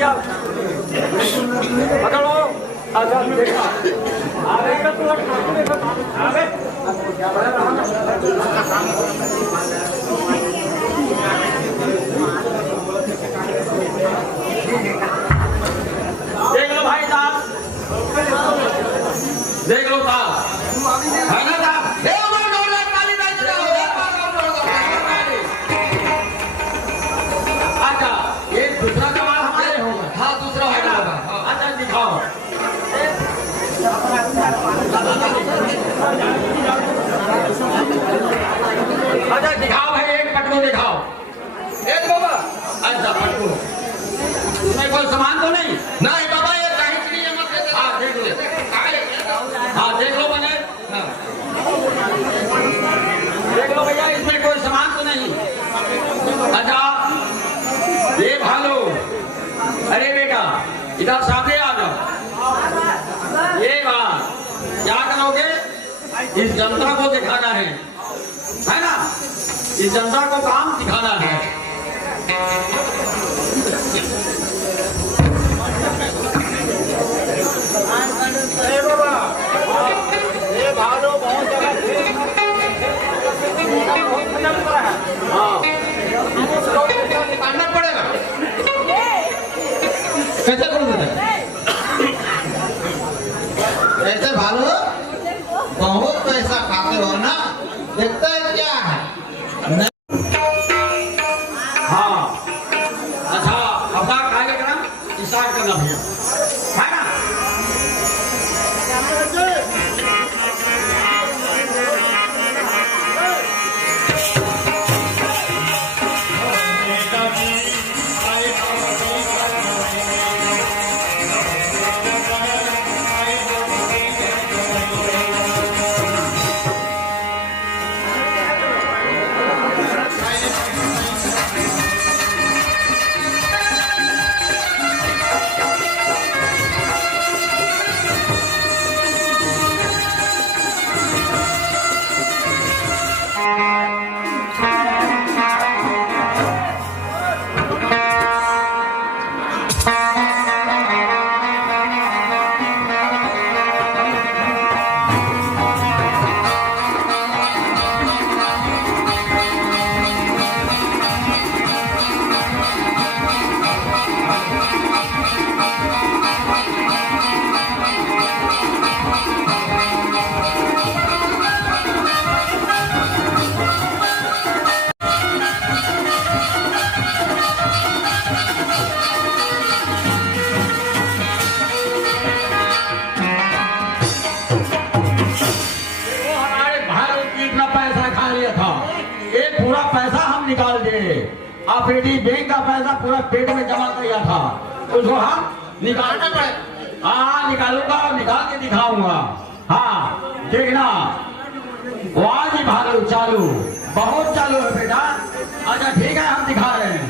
भैया पकड़ो। अच्छा देखा अरे का तो देखो अबे क्या बड़ा देख लो भाई साहब, देख लो साहब, है ना साहब? अच्छा ये दूसरा सवाल हमारे होगा। हाँ दूसरा होगा। अच्छा दिखाओ। अच्छा दिखाओ भाई, एक पटको दिखाओ। एक बाबा अच्छा पटको उसमें कोई सामान तो नहीं? नहीं बाबा ये कहीं नहीं है। मत हाँ देख लो। हाँ देख लो मैंने देख लो भैया, इसमें कोई सामान तो नहीं? अच्छा ये भालो, अरे बेटा इधर सामने आ जाओ। ये बात क्या करोगे? इस जनता को दिखाना है ना? इस जनता को काम दिखाना है। बाबा ये भालो बहुत जगह हाँ निकालना पड़ेगा। कैसे करोगे? ऐसे भालो बहुत पैसा खाते हो ना, देखते हैं क्या है। हाँ अच्छा अपना कार्यक्रम स्टार्ट करना भैया, है ना? ऑपरेटिव बैंक का पैसा पूरा पेट में जमा किया था, उसको हम निकालना पड़े। हाँ निकालूंगा, निकाल के दिखाऊंगा। हाँ देखना आवाज ही भालो चालू, बहुत चालू है बेटा। अच्छा ठीक है हम दिखा रहे हैं।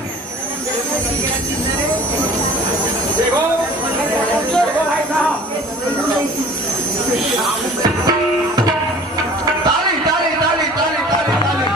देखो देखो भाई साहब, ताली ताली ताली ताली ताली ताली।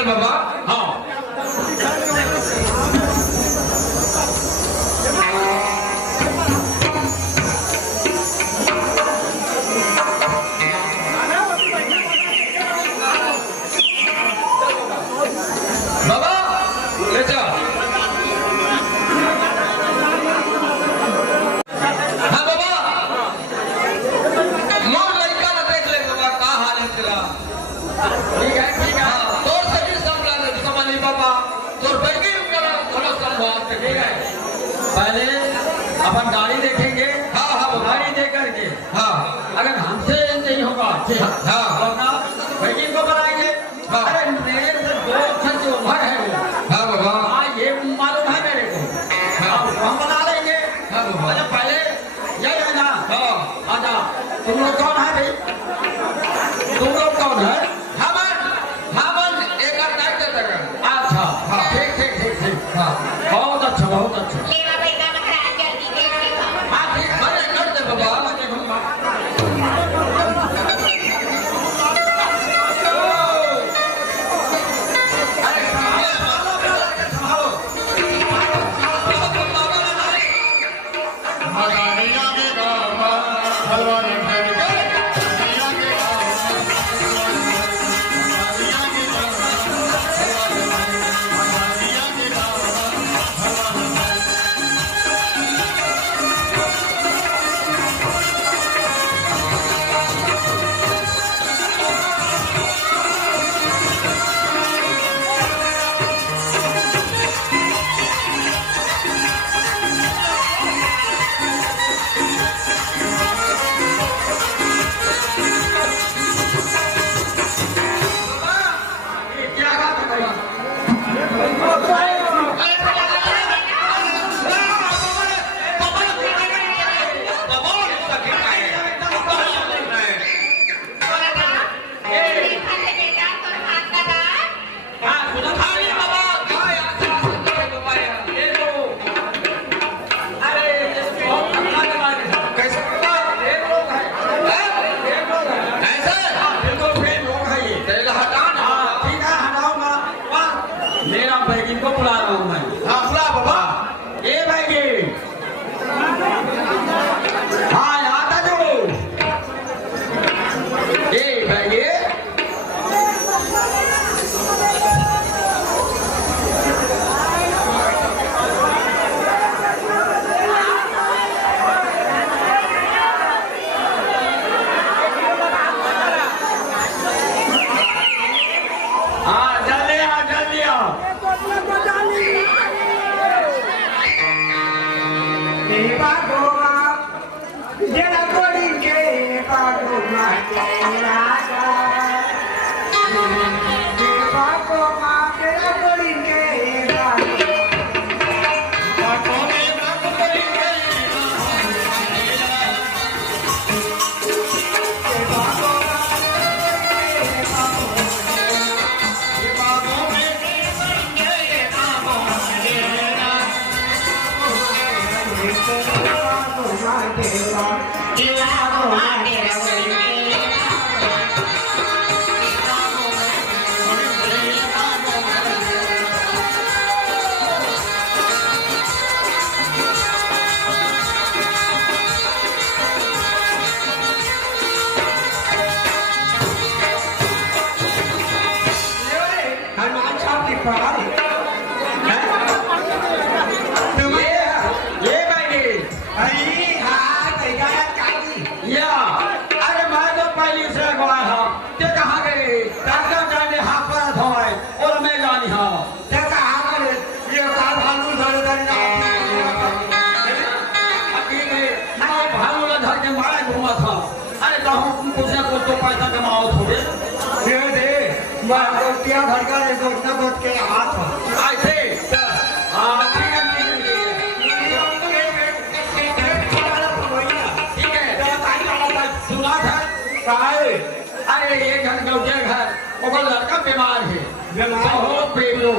चल बाबा। हाँ बाबा ले जा। हाँ बाबा मोर लड़का ना देख ले बाबा का हाल है तेरा। ठीक है तोर शरीर संभाली बाबा तोर बेटी करा थोड़ा संभाल के। ठीक है पहले अपन गाड़ी देखेंगे। हाँ हाँ बाबा। गाड़ी दे करके हाँ अगर हमसे नहीं होगा ठीक हाँ। तो अपना बेटी को बनाएंगे। हाँ। अरे मेरे से 2 अक्षर जो उम्र है वो हाँ बाबा। हाँ ये मालूम है मेरे को। हाँ। अब हम बना लेंगे। हाँ बाबा। अच्छा पहले यही है ना। हाँ अच्छा तुम लोग कौन है भाई? तुम लोग कौन है? हमन एक बार नाच देता कर। अच्छा हाँ। ठीक हाँ बहुत अच्छा बहुत अच्छा। हाँ ठीक भले कर दे बाबा। अरे संभालो संभालो। क्या बात है मेरा बैगिन को बुला रहा हूँ मैं। हाँ बुला बाबा। ए बैगिन हाँ यहाँ था जो ए बैगिन हाँ जल्दी आ हनुमान साहब की पहाड़ी ये बैगिन या अरे मैं तो पहले से गया था ते कहाँ गए डॉक्टर जाने हाथ पर धोए और मैं जानी हाँ भालू ने धर के मारा घूमा था। अरे कहूँ कुछ न कुछ तो पैसा कमाओ थोड़े क्या धड़का है सोचना सोच के हाथ ऐसे हाँ ठीक है ठीक है सुना था अरे ये घर गौजे घर वो लड़का बीमार है बहुत पेलो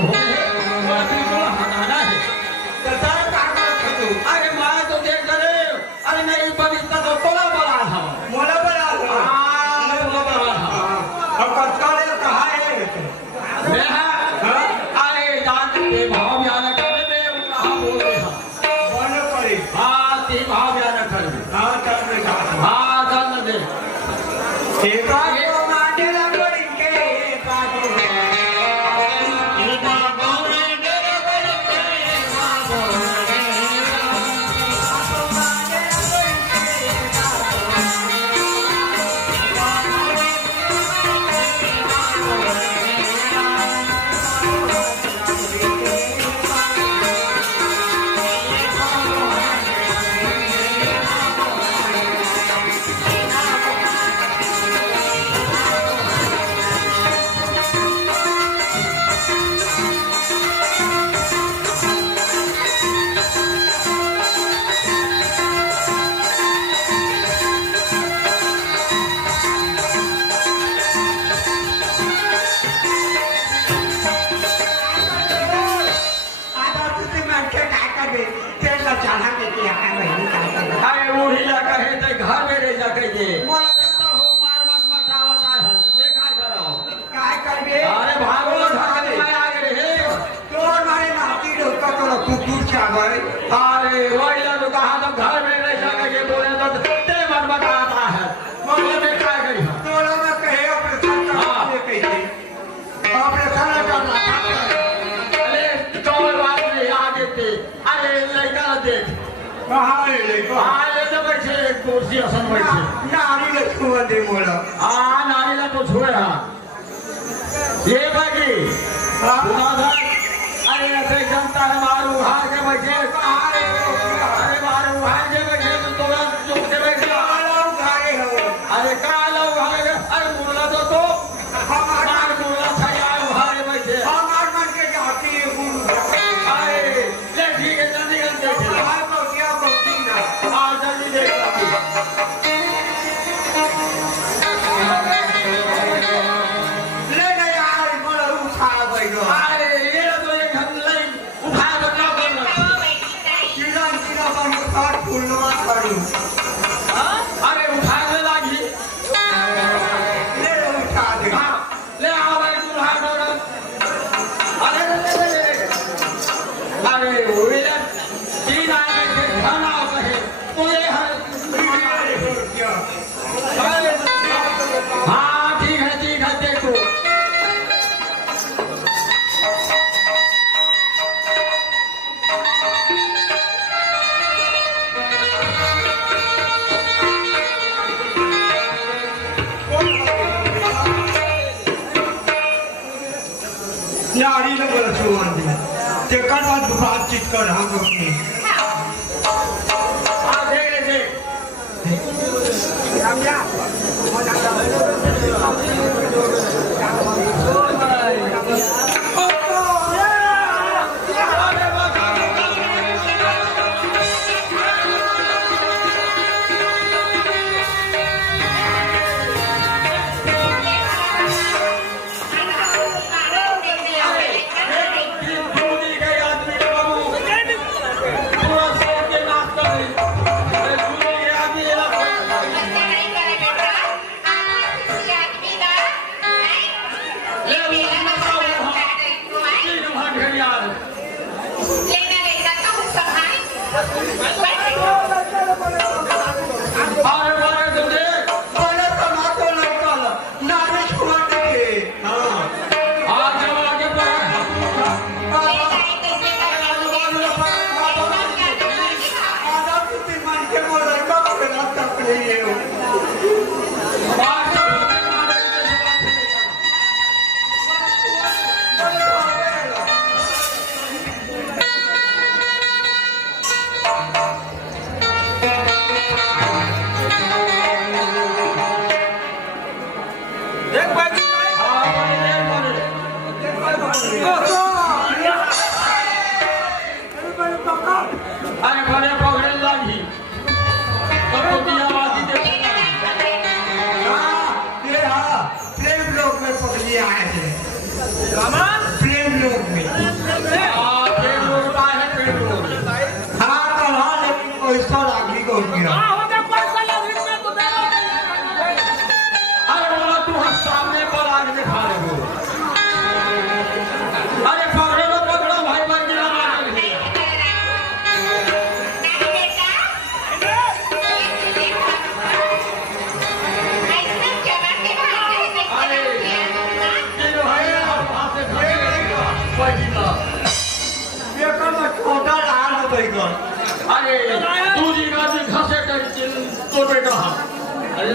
हटाना है। अरे मैं तो देख करे अरे नहीं बनिता तो बड़ा बड़ा था मोला बड़ा हाँ बड़ा बड़ा था और कटका कहा है मैं दे हाँ तीन भाव ज्यादा कर दे हाँ चल में जा हाँ चल दे एक आगे माटे लगो इनके एक आगे अरे वही लगा है तो घर में रह जाके ये हो मार मत मचावत है मैं काय कराओ अरे भागो घर में मैं आ गए हे अरे वही लगा कहा तो घर में रह जाके ये बोले तो ते मन बताता है बोले मैं काय करी अरे कौन बात नहीं आगे थे अरे लड़का देख हाँ ये तो बैठे एक कुर्सी असन बैठे हाँ नारीला तो छुए हाँ ये बाकी अरे ऐसे जनता है मारू उहार के बैठे अरे मारू उहार के बैठे तो तोड़ा चुप के बैठे अरे कहा लो उहार के अरे मुरला तो मार मुरला छाया उहार के बैठे अरे ले ठीक है जल्दी जल्दी हाँ जल्दी देख अरे उठा ले लागी ले आओ भाई दूल्हा डोरा अरे वो तीन आए के खाना कहे तो ये है हाँ ठीक है देखो नारी लोग तेकर बाद बातचीत कर हम अपनी हाँ देख ले अरे बड़े पकड़े लागी तो दिया बाजी दे प्रेम लोक में पकड़ी आए थे प्रेम लोक में प्रेम लोग का है प्रेम लोग हाँ कहा लेकिन पैसा लागी को गिरा अरे बोला तू हम सामने पर आग दिखा रहे हो अरे तुझी गाजी घासे करतील तो बेटा हा. अरे